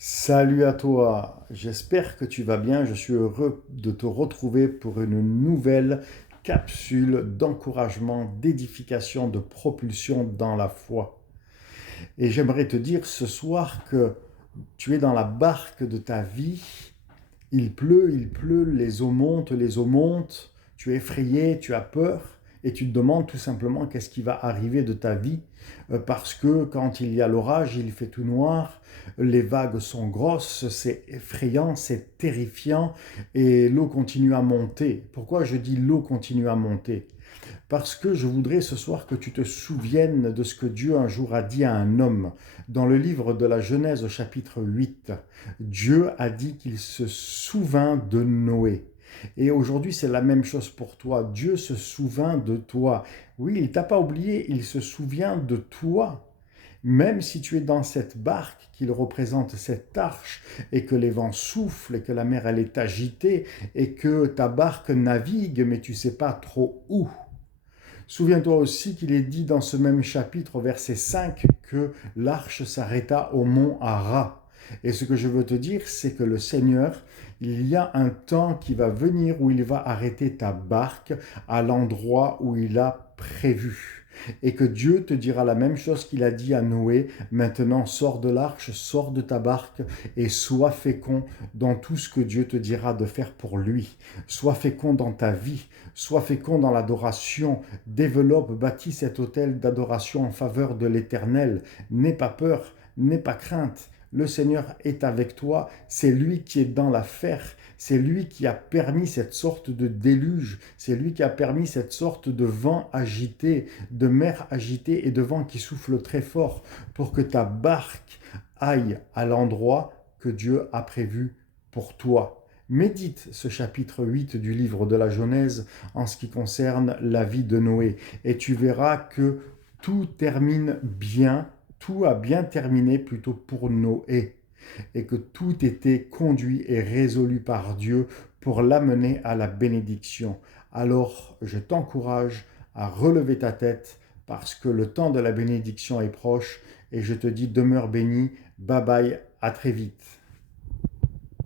Salut à toi, j'espère que tu vas bien. Je suis heureux de te retrouver pour une nouvelle capsule d'encouragement, d'édification, de propulsion dans la foi. Et j'aimerais te dire ce soir que tu es dans la barque de ta vie. Il pleut, les eaux montent, tu es effrayé, tu as peur et tu te demandes tout simplement qu'est-ce qui va arriver de ta vie parce que quand il y a l'orage, il fait tout noir, les vagues sont grosses, c'est effrayant, c'est terrifiant et l'eau continue à monter. Pourquoi je dis l'eau continue à monter? Parce que je voudrais ce soir que tu te souviennes de ce que Dieu un jour a dit à un homme. Dans le livre de la Genèse au chapitre 8, Dieu a dit qu'il se souvint de Noé. Et aujourd'hui, c'est la même chose pour toi. Dieu se souvint de toi. Oui, il t'a pas oublié, il se souvient de toi. Même si tu es dans cette barque qu'il représente cette arche et que les vents soufflent et que la mer elle est agitée et que ta barque navigue mais tu sais pas trop où. Souviens-toi aussi qu'il est dit dans ce même chapitre, au verset 5, que l'arche s'arrêta au mont Ara. Et ce que je veux te dire, c'est que le Seigneur, il y a un temps qui va venir où il va arrêter ta barque à l'endroit où il a prévu. Et que Dieu te dira la même chose qu'il a dit à Noé, maintenant sors de l'arche, sors de ta barque et sois fécond dans tout ce que Dieu te dira de faire pour lui. Sois fécond dans ta vie, sois fécond dans l'adoration, développe, bâtis cet autel d'adoration en faveur de l'Éternel. N'aie pas peur, n'aie pas crainte. Le Seigneur est avec toi, c'est lui qui est dans l'affaire, c'est lui qui a permis cette sorte de déluge, c'est lui qui a permis cette sorte de vent agité, de mer agitée et de vent qui souffle très fort pour que ta barque aille à l'endroit que Dieu a prévu pour toi. Médite ce chapitre 8 du livre de la Genèse en ce qui concerne la vie de Noé et tu verras que tout termine bien, tout a bien terminé plutôt pour Noé et que tout était conduit et résolu par Dieu pour l'amener à la bénédiction. Alors je t'encourage à relever ta tête parce que le temps de la bénédiction est proche et je te dis demeure béni, bye bye, à très vite.